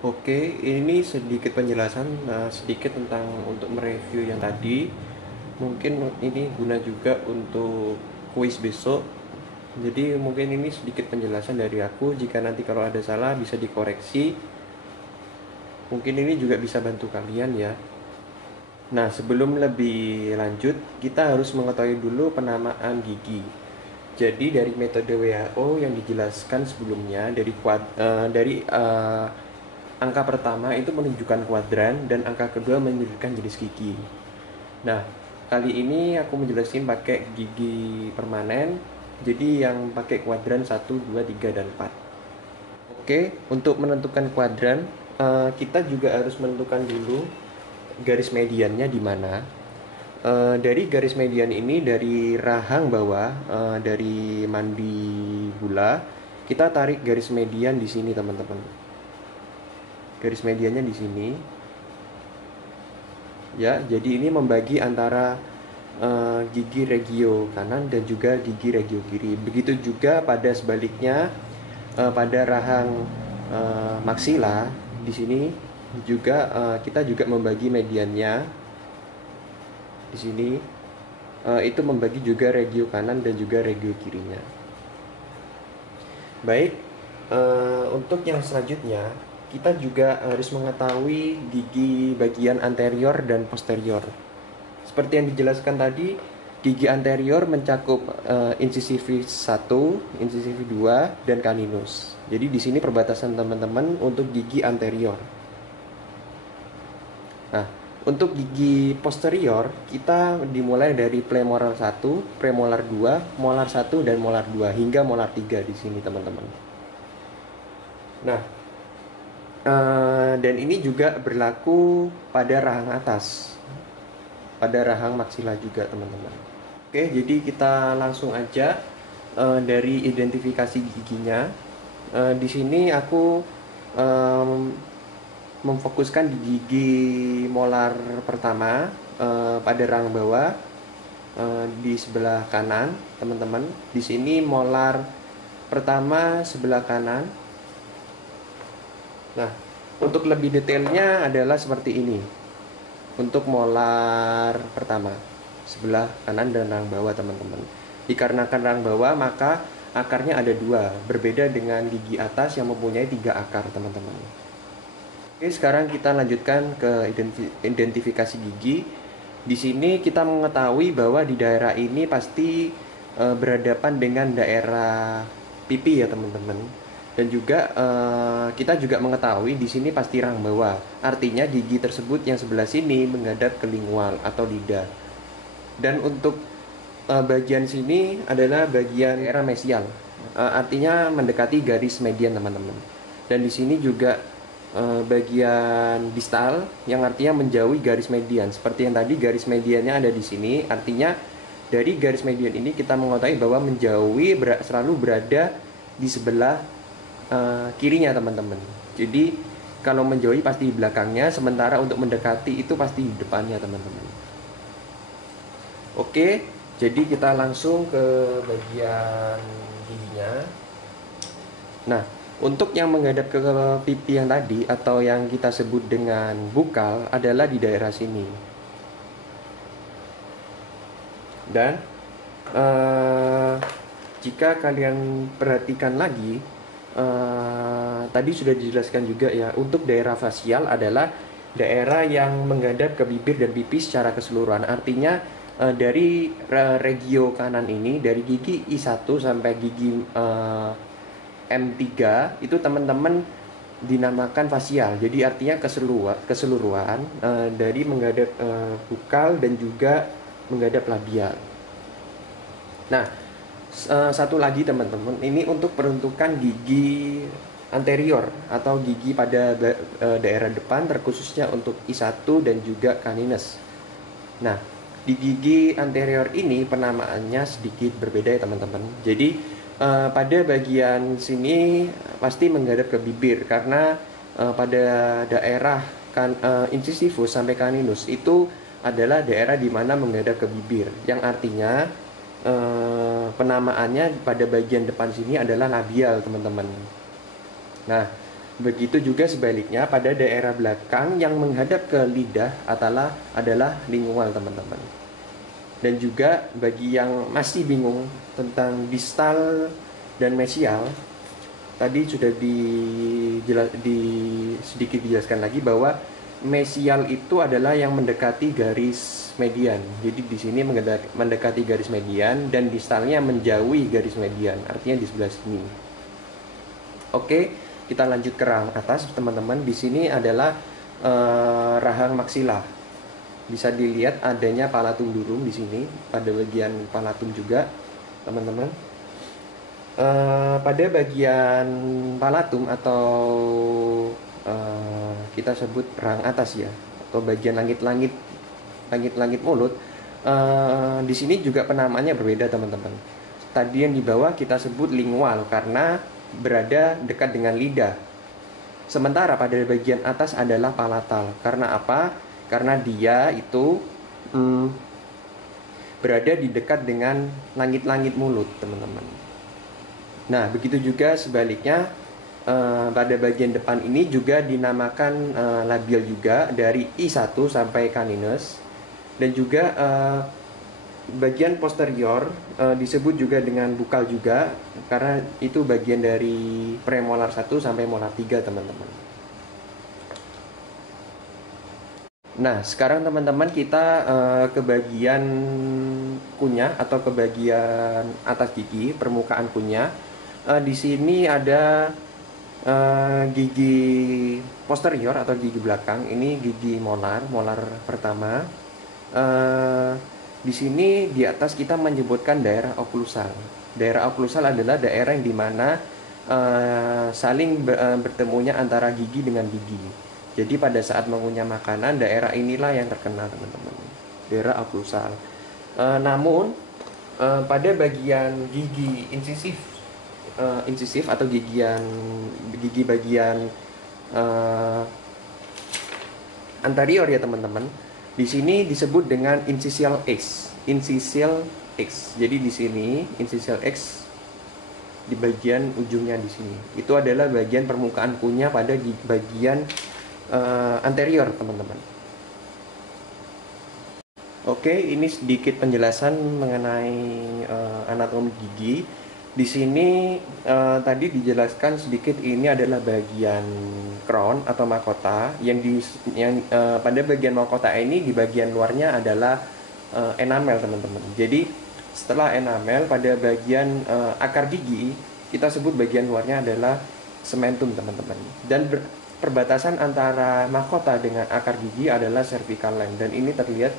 Oke, ini sedikit penjelasan sedikit tentang untuk mereview yang tadi. Mungkin ini guna juga untuk kuis besok. Jadi mungkin ini sedikit penjelasan dari aku. Jika nanti kalau ada salah bisa dikoreksi. Mungkin ini juga bisa bantu kalian ya. Nah, sebelum lebih lanjut, kita harus mengetahui dulu penamaan gigi. Jadi dari metode WHO yang dijelaskan sebelumnya dari angka pertama itu menunjukkan kuadran dan angka kedua menunjukkan jenis gigi. Nah, kali ini aku menjelaskan pakai gigi permanen. Jadi yang pakai kuadran 1, 2, 3, dan 4. Oke, untuk menentukan kuadran, kita juga harus menentukan dulu garis mediannya di mana. Dari garis median ini dari rahang bawah, dari mandibula, kita tarik garis median di sini, teman-teman. Garis mediannya di sini. Ya, jadi ini membagi antara gigi regio kanan dan juga gigi regio kiri. Begitu juga pada sebaliknya, pada rahang maksila di sini juga kita juga membagi mediannya di sini. Itu membagi juga regio kanan dan juga regio kirinya. Baik, untuk yang selanjutnya kita juga harus mengetahui gigi bagian anterior dan posterior. Seperti yang dijelaskan tadi, gigi anterior mencakup incisivis 1, incisivis 2, dan caninus. Jadi di sini perbatasan teman-teman untuk gigi anterior. Nah, untuk gigi posterior, kita dimulai dari premolar 1, premolar 2, molar 1, dan molar 2, hingga molar 3 di sini, teman-teman. Nah, dan ini juga berlaku pada rahang atas, pada rahang maksila juga, teman-teman. Oke, jadi kita langsung aja dari identifikasi giginya. Di sini aku em, memfokuskan di gigi molar pertama pada rahang bawah di sebelah kanan, teman-teman. Di sini molar pertama sebelah kanan. Nah, untuk lebih detailnya adalah seperti ini. Untuk molar pertama sebelah kanan dan rahang bawah, teman-teman. Dikarenakan rahang bawah, maka akarnya ada dua, berbeda dengan gigi atas yang mempunyai 3 akar, teman-teman. Oke, sekarang kita lanjutkan ke identifikasi gigi. Di sini kita mengetahui bahwa di daerah ini pasti berhadapan dengan daerah pipi ya, teman-teman. Dan juga kita juga mengetahui di sini pasti rahang bawah. Artinya gigi tersebut yang sebelah sini menghadap ke lingual atau lidah. Dan untuk bagian sini adalah bagian daerah mesial. Artinya mendekati garis median, teman-teman. Dan di sini juga bagian distal yang artinya menjauhi garis median. Seperti yang tadi garis mediannya ada di sini, artinya dari garis median ini kita mengetahui bahwa menjauhi selalu berada di sebelah kirinya, teman-teman. Jadi kalau menjauhi pasti di belakangnya, sementara untuk mendekati itu pasti di depannya, teman-teman. Oke, jadi kita langsung ke bagian giginya. Nah, untuk yang menghadap ke pipi yang tadi atau yang kita sebut dengan bukal adalah di daerah sini. Dan eh, jika kalian perhatikan lagi, tadi sudah dijelaskan juga ya, untuk daerah fasial adalah daerah yang menghadap ke bibir dan pipi secara keseluruhan. Artinya dari regio kanan ini, dari gigi I1 sampai gigi M3 itu, teman-teman, dinamakan fasial. Jadi artinya keseluruhan dari menghadap bukal dan juga menghadap labial. Nah, satu lagi, teman-teman, ini untuk peruntukan gigi anterior atau gigi pada daerah depan, terkhususnya untuk I1 dan juga canines. Nah, di gigi anterior ini penamaannya sedikit berbeda ya, teman-teman. Jadi pada bagian sini pasti menghadap ke bibir karena pada daerah incisivus sampai caninus itu adalah daerah di mana menghadap ke bibir, yang artinya penamaannya pada bagian depan sini adalah labial, teman-teman. Nah, Begitu juga sebaliknya pada daerah belakang yang menghadap ke lidah adalah lingual, teman-teman. Dan juga bagi yang masih bingung tentang distal dan mesial, tadi sudah sedikit dijelaskan lagi bahwa mesial itu adalah yang mendekati garis median. Jadi di sini mendekati garis median dan distalnya menjauhi garis median, artinya di sebelah sini. Oke, kita lanjut ke rahang atas, teman-teman. Di sini adalah rahang maksila. Bisa dilihat adanya palatum durum di sini pada bagian palatum juga, teman-teman. Pada bagian palatum atau kita sebut rahang atas ya, atau bagian langit-langit mulut. Di sini juga penamaannya berbeda, teman-teman. Tadi yang di bawah kita sebut lingual karena berada dekat dengan lidah. Sementara pada bagian atas adalah palatal. Karena apa? Karena dia itu berada di dekat dengan langit-langit mulut, teman-teman. Nah, begitu juga sebaliknya, pada bagian depan ini juga dinamakan labial juga, dari I1 sampai caninus. Dan juga bagian posterior disebut juga dengan bukal juga, karena itu bagian dari premolar 1 sampai molar 3, teman-teman. Nah, sekarang teman-teman kita ke bagian kunyah atau ke bagian atas gigi, permukaan kunyah. Di sini ada gigi posterior atau gigi belakang. Ini gigi molar pertama. Di sini di atas kita menyebutkan daerah oklusal. Daerah oklusal adalah daerah yang dimana saling bertemunya antara gigi dengan gigi. Jadi pada saat mengunyah makanan, daerah inilah yang terkena, teman-teman. Daerah oklusal. Namun pada bagian gigi insisif atau gigi bagian anterior ya, teman-teman. Di sini disebut dengan incisional X. Jadi di sini incisional X di bagian ujungnya di sini. Itu adalah bagian permukaan kunyah pada bagian anterior, teman-teman. Oke, ini sedikit penjelasan mengenai anatomi gigi. Di sini tadi dijelaskan sedikit, ini adalah bagian crown atau mahkota yang pada bagian mahkota ini di bagian luarnya adalah enamel, teman-teman. Jadi setelah enamel pada bagian akar gigi, kita sebut bagian luarnya adalah cementum, teman-teman. Dan perbatasan antara mahkota dengan akar gigi adalah cervical line, dan ini terlihat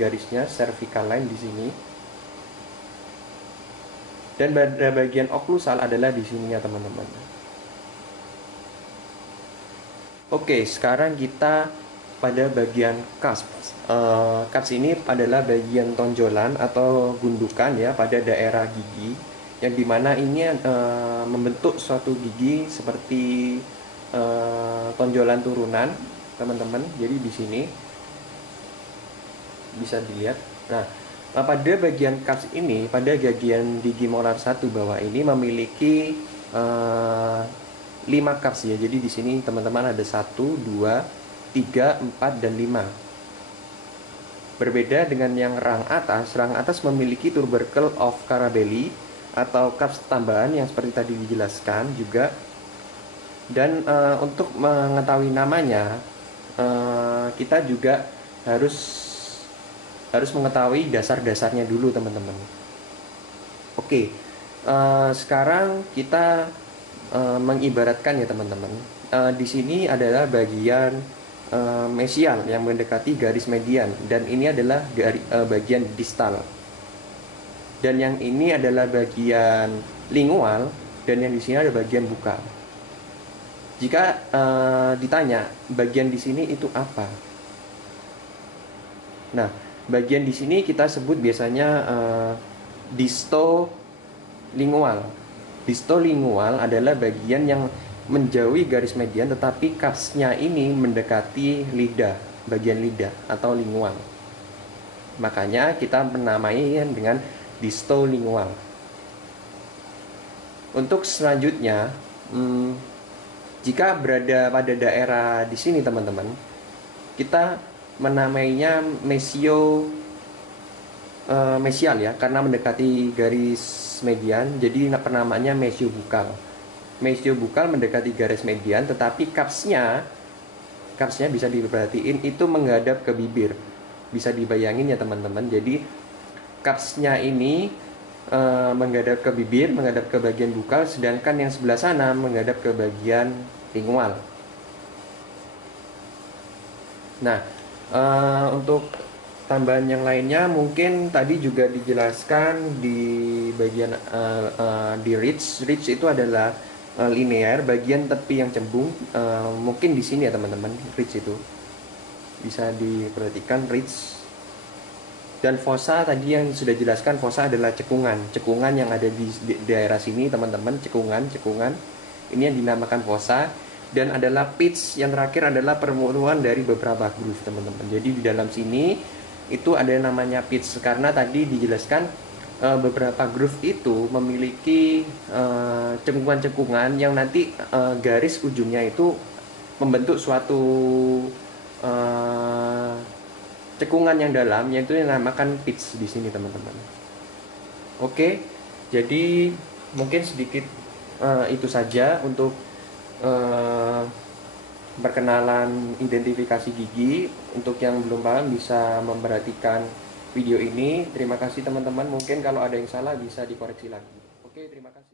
garisnya cervical line di sini. Dan pada bagian oklusal adalah di sini ya, teman-teman. Oke, sekarang kita pada bagian cusp. Cusp ini adalah bagian tonjolan atau gundukan ya pada daerah gigi, yang dimana ini membentuk suatu gigi seperti tonjolan turunan, teman-teman. Jadi di sini bisa dilihat. Nah, pada bagian cusp ini, pada bagian gigi molar 1 bawah ini memiliki 5 cusp ya. Jadi di sini teman-teman ada 1, 2, 3, 4, dan 5. Berbeda dengan yang rang atas memiliki tubercle of Carabelli atau cusp tambahan yang seperti tadi dijelaskan juga. Dan untuk mengetahui namanya, kita juga harus mengetahui dasar-dasarnya dulu, teman-teman. Oke, sekarang kita mengibaratkan ya, teman-teman. Di sini adalah bagian mesial yang mendekati garis median, dan ini adalah bagian distal. Dan yang ini adalah bagian lingual, dan yang di sini ada bagian bukal. Jika ditanya bagian di sini itu apa? Nah, bagian di sini kita sebut biasanya distolingual. Distolingual adalah bagian yang menjauhi garis median, tetapi cusp-nya ini mendekati lidah, bagian lidah atau lingual. Makanya kita menamai dengan distolingual. Untuk selanjutnya, Jika berada pada daerah di sini teman-teman, kita menamainya mesial ya, karena mendekati garis median, jadi penamaannya mesiobukal. Mesiobukal mendekati garis median, tetapi kapsnya bisa diperhatiin itu menghadap ke bibir. Bisa dibayangin ya teman-teman. Jadi kapsnya ini menghadap ke bibir, menghadap ke bagian bukal, sedangkan yang sebelah sana menghadap ke bagian lingual. Nah, untuk tambahan yang lainnya mungkin tadi juga dijelaskan di bagian di ridge. Ridge itu adalah linear, bagian tepi yang cembung. Mungkin di sini ya teman-teman, ridge itu bisa diperhatikan ridge. Dan fossa tadi yang sudah jelaskan, fossa adalah cekungan yang ada di daerah sini teman-teman, cekungan ini yang dinamakan fossa. Dan adalah pitch yang terakhir adalah pertemuan dari beberapa groove teman-teman. Jadi di dalam sini itu ada yang namanya pitch, karena tadi dijelaskan beberapa groove itu memiliki cekungan-cekungan yang nanti garis ujungnya itu membentuk suatu cekungan yang dalam, yaitu yang dinamakan pitch di sini teman-teman. Oke, jadi mungkin sedikit itu saja untuk perkenalan identifikasi gigi. Untuk yang belum paham bisa memperhatikan video ini. Terima kasih teman-teman. Mungkin kalau ada yang salah bisa dikoreksi lagi. Oke, terima kasih.